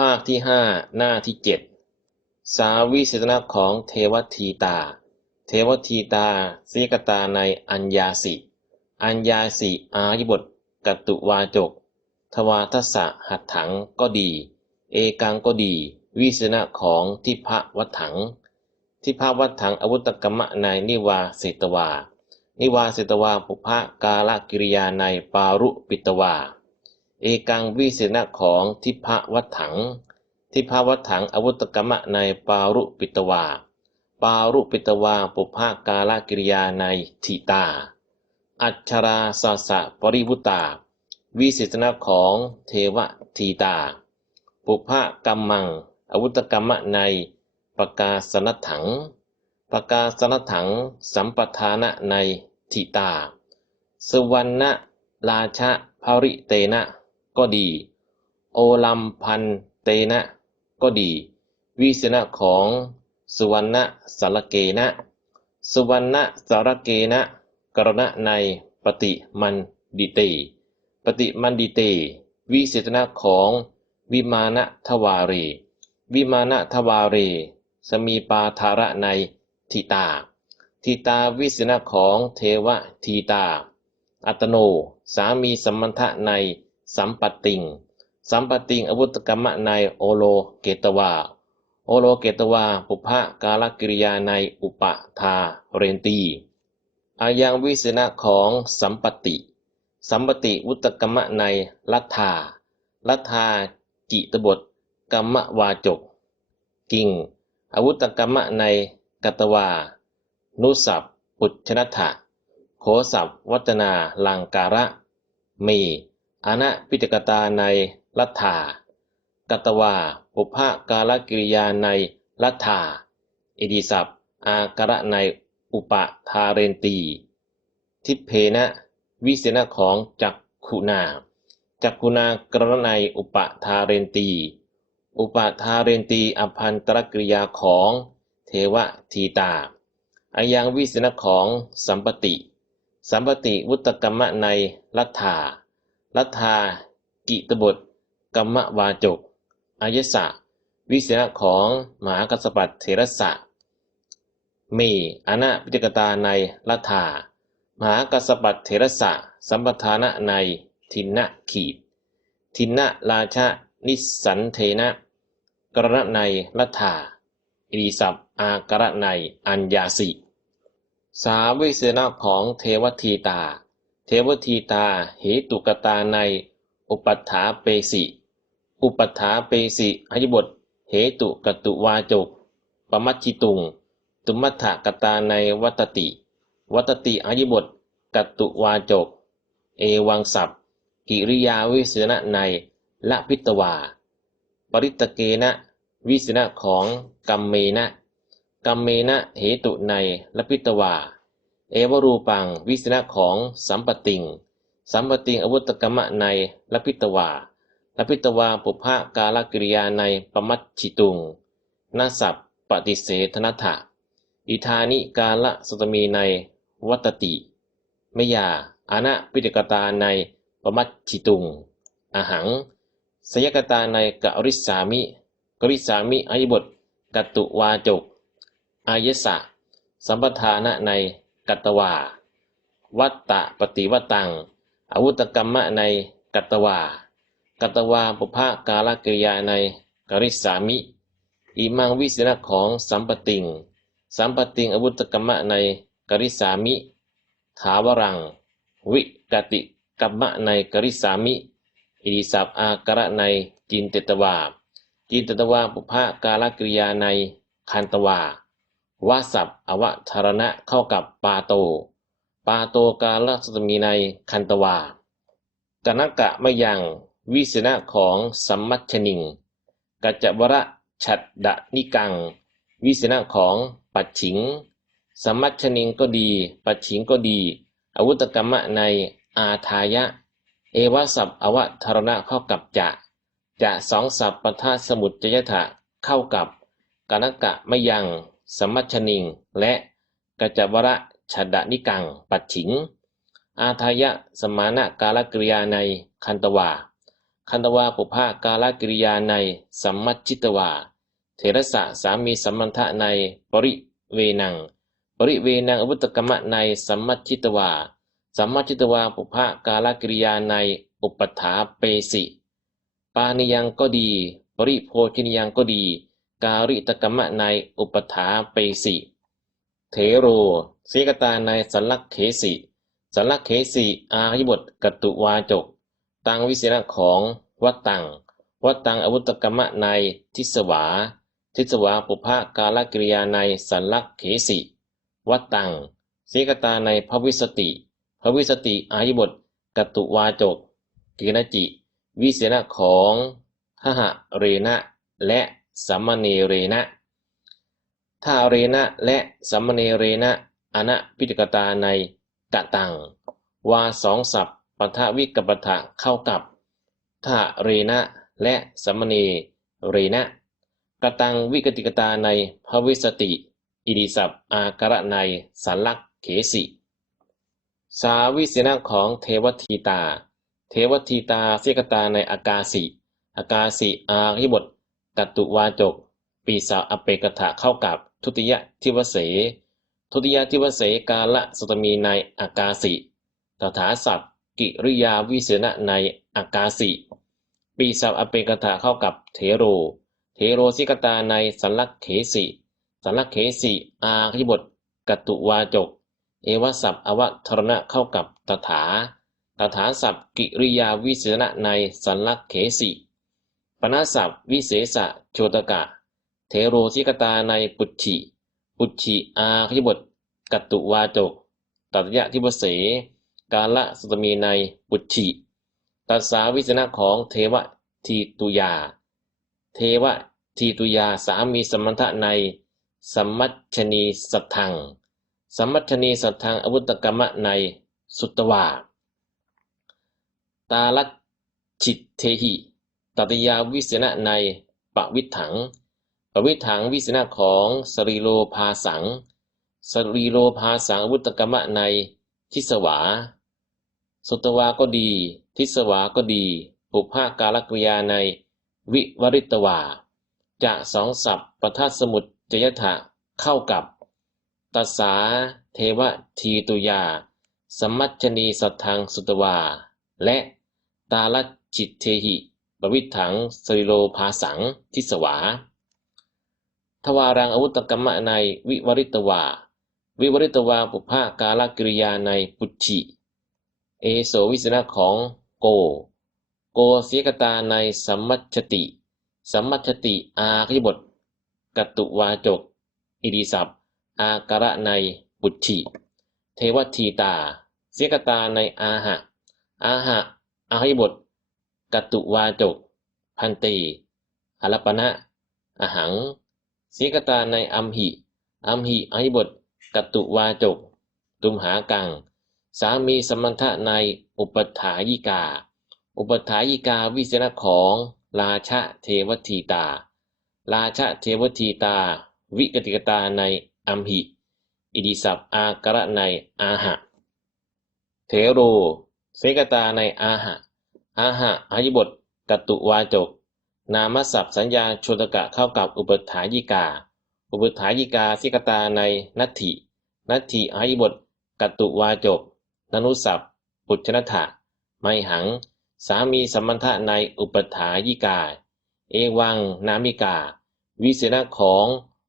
ภาคที่ห้าหน้าที่เจ็ดสาวิเศษณะของเทวทีตา เทวทีตาสยกตาในอัญญาสิ อัญญาสิอายบทกตุวาจก ทวาทสะหัตถังก็ดี เอกังก็ดี วิเศณะของทิพะวัถัง ทิพะวัถังอวุตกรรมะในนิวาเสตวา นิวาเสตวาปุพะกาลกิริยาในปารุปิตวา เอกังวิเศษณะของทิพวัฏถัง ทิพวัฏถังอวุตกรรมะในปารุปิตวา ปารุปิตวาปุพะกาลกิริยาในทิตา อัชราสาสะปริวุตา วิเศษณะของเทวทีตา ปุพะกัมมัง อวุตกรรมะในปกาสนถังปกาสนถังสัมปทานะในทิตา สวรรณราชะภริเตนะ ก็ดี โอลัมพันเตนะ ก็ดี วิเศณะของสุวรรณสารเกนะ สุวรรณสารเกนะกรณะในปฏิมันดิเต ปฏิมันดิเต วิเศษณะของวิมานะทวารี วิมานะทวารีสมีปาธาระในทิตา ทิตาวิเศษณะของเทวทีตา อัตโน สามีสัมมันทะใน สัมปติง สัมปติงอวุตกรรมะในโอโลเกตวา โอโลเกตวา ปุพะกาลกิริยาในอุปทาเรนตีอายังวิเศษณะของสัมปติ สัมปติวุตกรรมะในลัทธาลัทธากิตบทกรรมวาจก กิงอวุตกรรมะในกัตวา นุสัพปุชนถะโขสัพวัจนาลังการะ มี อนะปิจกตาในลัทธากัตวาปุพะกาลกิริยาในลัทธาเอดิสัพอาการะในอุปทาเรนตี ทิเพนะวิเศณะของจักขุนา จักขุนากรณในอุปทาเรนตี อุปทาเรนตีอภันตรกิริยาของเทวทีตาอายังวิเศณะของสัมปติ สัมปติวุตกรรมะในลัทธา ลัทธา กิตบทกรรมวาจก อายสะ วิเศษของมหากัสปัตเถรสะ มีอนะปิจกตาในลัทธา มหากัสปัตเถรสะ สัมปทานะในทินนะขีด ทินนะราชานิสันเทนะ กรณะในลัทธาอิริสับอากระในอัญญาสิ สาวิเศษณะของเทวทีตา เทวทีตาเหตุกตาใน อุปัฏฐาเปสิ อุปัฏฐาเปสิอหิบท เหตุกตุวาจกปมัชชิตุง ตุมัฏฐกตาในวัตติ วัตติอหิบทกตุวาจก เอวังสับกิริยาวิเศษณะในละพิตวา ปริตเกนะ วิเศษณะของกัมเมนะกัมเมนะเหตุในละพิตวา เอวรูปัง วิเศษณะของสัมปติง สัมปติงอวุตกรรมะในลพิตวาลพิตวาปุพะกาลกิริยาในปมัชชิตุงนาสับปฏิเสธนัตถะอิธานิกาละสตมีในวัตติมยาอานะปิฎกตาในปมัชชิตุงอาหังสยกตาในกอริสามิกริสามิอิบทกตุวาจกอายสะ สัมปทานะใน กัตวา วัตตะปฏิวัตัง อาวุตกรรมะในกัตวา กัตวาปุภะกาลกิริยาในกริสามิอิมังวิเศษของสัมปติง สัมปติงอาวุตกรรมะในกริสามิ ถาวรัง วิกติกัมมะในกริสามิ อิริสับอาการะในจินเตตวา จินเตตวาปุภะกาลกิริยาในคันตวา วาสับอวธารณะเข้ากับปาโต ปาโตกาลสตมีในคันตวากนกะมะยังวิเศษของสัมมัชนิง กัจจวระฉัดดะนิกัง วิเศษของปัจฉิง สัมมัชนิงก็ดี ปัจฉิงก็ดีอาวุตกรรมะในอาทายะ เอวสับอวธารณะเข้ากับจะ จะสองสับปทาสมุจจยถะเข้ากับกนกะมะยัง สมัชนิง และกัจวระฉัดนิกัง ปัจฉิง อาทายะสมานะกาลกริยาในคันตวา คันตวาปุภากาลกิริยาในสัมมัจจิตวา เทระสะสามีสัมมันทะในปริเวนัง ปริเวนังอวุตกรรมะในสัมมัจจิตวา สัมมัจจิตวาปุภากาลกิริยาในอุปถาเปสิ ปานิยังก็ดี ปริโภชนิยังก็ดี การิตกรรมะในอุปถาเปสิ เทโรเสกตาในสัลลักเขสิสัลลักเขสิอาหิบทกตุวาจก ตังวิเศษของวัตตังวัตตังอวุตกรรมะในทิสวา ทิสวาปุภากาลกิริยาในสัลลักเขสิวัตตังเสกตาในพระวิสติพระวิสติอาหิบทกตุวาจกกินจิ วิเศษของทหะเรนะและ สัมมเนเรนะถ้าเรนะและสัมมเนเรนะอนะพิจกตาในกะตังวาสองศัพท์ปทวิกปทะเข้ากับถ้าเรนะและสัมมเนเรนะกะตังวิกติกตาในภวิสติ อิริสัพอาการะในสัลลักเขสิสาวิเสนาของเทวทีตา เทวทีตาเสกตาในอากาสิอากาสิอาริบท กัตตุวาจก ปีสาวอเปกถะเข้ากับทุติยทิวเส ทุติยทิวเสกาละสตมีในอากาสิตถาศัพกิริยาวิเศษในอากาสิปีสาวอเปกถะเข้ากับเทโร เทโรสิกตาในสัลลักเขสิสัลลักเขสิอาริบทกัตตุวาจก เอวสัพอวทรณะเข้ากับตถาตถาศัพกิริยาวิเศษในสัลลักเขสิ ปนศัพท์ วิเศษะโชตกะ เทโรสิกตาในปุจฉิปุจฉิอาคิบทกัตตุวาจก ตัตยะทิบเส กาละสตมีในปุจฉิตัสาวิสนะของเทวทีตุยา เทวทีตุยาสามีสมมัทะในสมมัชชนีสัทธัง สมมัชชนีสัทธังอวุตกรรมะในสุตตวา ตาลัจิตเทหิ ตัตยาวิเศนะในปวิถังปวิถังวิเศนะของสรีโลภาสัง สรีโลภาสังอาวุตกรรมะในทิสวา สุตวาก็ดี ทิสวาก็ดีปุภากาลกริยาในวิวริตวา จะสองศัพท์ปทัสมุดจยถะเข้ากับตัสาเทวทีตุยา สมัชชนีสัทธังสุตวา และตาลจิตเทหิ ปวิถังสริโลภาสัง ทิสวา ทวารังอาวุตกรรมะในวิวริตวา วิวริตวาปุภากาลกิริยาในปุจิเอโสวิสนะของโก โกเสียกตาในสัมมัชติ สัมมัชติอาคิบทกตุวาจก อิริสัพอาการะในปุจิเทวทีตา เสียกตาในอาหะ อาหะอาหิบท กตุวาจก พันตีอลปณะอหังสีกตาในอัมหิอัมหิอหิบทกตุวาจก ตุมหากัง สามีสมันทะในอุปถายิกา อุปถายิกาวิเศษของราชะเทวทีตา ราชะเทวทีตา วิกติกตาในอัมหิ อิดิสัพอาการะในอาหะ เทโรเสกตาในอาหะ อาหะอายิบทกตุวาจก นามศัพท์สัญญาชนกะเข้ากับอุปถายิกา อุปถายิกาสิกตาในนัตถิ นัตถิอายิบทกตุวาจก นนุศัพท์ ปุจชนถะไมหัง สามีสัมมันทะในอุปถายิกา เอวังนามิกา วิเศษของ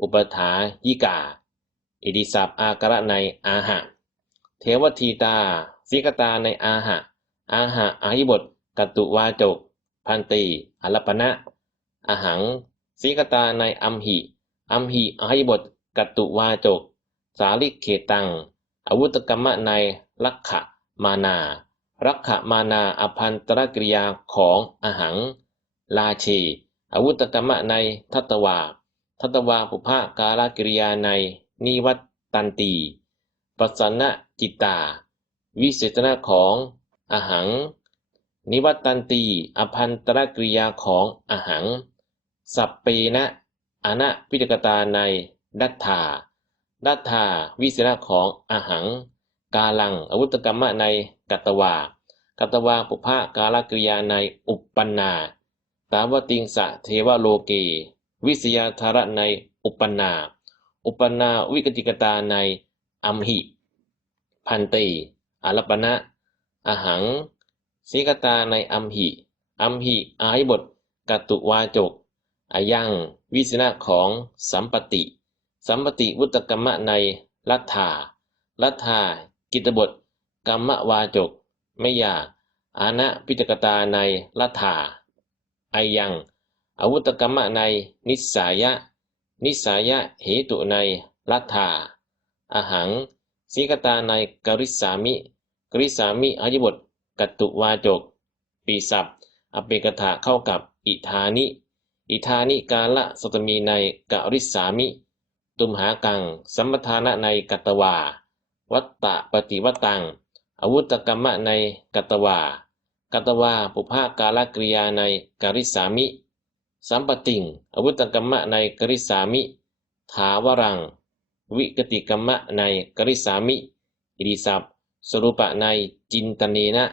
อุปถายิกา อิดิสัพอาการะในอาหะ เทวทีตาสิกตาในอาหะ อาหะอายิบท กตุวาจก พันตีอลปณะอาหังสีกตาในอัมหิ อัมหิอหิบทกตุวาจก สาลิเขตัง อวุตกรรมะในลักขะมานารักขะมานาอภันตรกริยาของอาหัง ลาเชอาวุตกรรมะในทัตวา ทัตวาปุภากาลกิริยาในนิวัตตันตีปัสสนะจิตตา วิเศษณะของอาหัง นิวัตันตีอภันตรกริยาของอาหัง สัพเปนะอนะพิจกตาในดัตถาดัตถาวิเศษของอาหัง กาลังอวุตกรรมะในกัตวากัตวาปุพะกาลกริยาในอุปปันนา ตามวติงสะเทวโลเก วิสยาธาระในอุปปันนา อุปปันนาวิกติกตาในอัมหิ พันติอาลปณะอาหัง สีกตาในอัมหิ อัมหิอายบทกตุวาจกอายังวิสนะของสัมปติ สัมปติวุตกรรมะในลัทธาลัทธากิตบทกรรมวาจกไม่ยากอานะพิจกตาในลัทธาอายังอาวุตกรรมะในนิสายะ นิสายะเหตุในลัทธาอาหังสีกตาในกริสามิ กริสามิอายบท กตุวาจก ปีศัพท์อเปกถาเข้ากับอิธานิ อิธานิกาละสตมีในกริสามิ ตุมหากัง สัมปทานะในกัตตวา วัตตะปฏิวัตังอาวุตกรรมะในกัตตวา กัตตวาปุภากาลกริยาในกริสามิ สัมปติงอาวุตกรรมะในกริสามิ ถาวรัง วิกติกรรมะในกริสามิ อิริสัพสรุปะในจินตเนนะ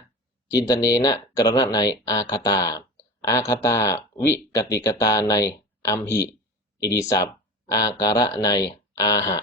จินตเนนะกรณะในอาคตา อาคตา วิกติกตาในอัมหิ อิดิสับอาการะในอาหะ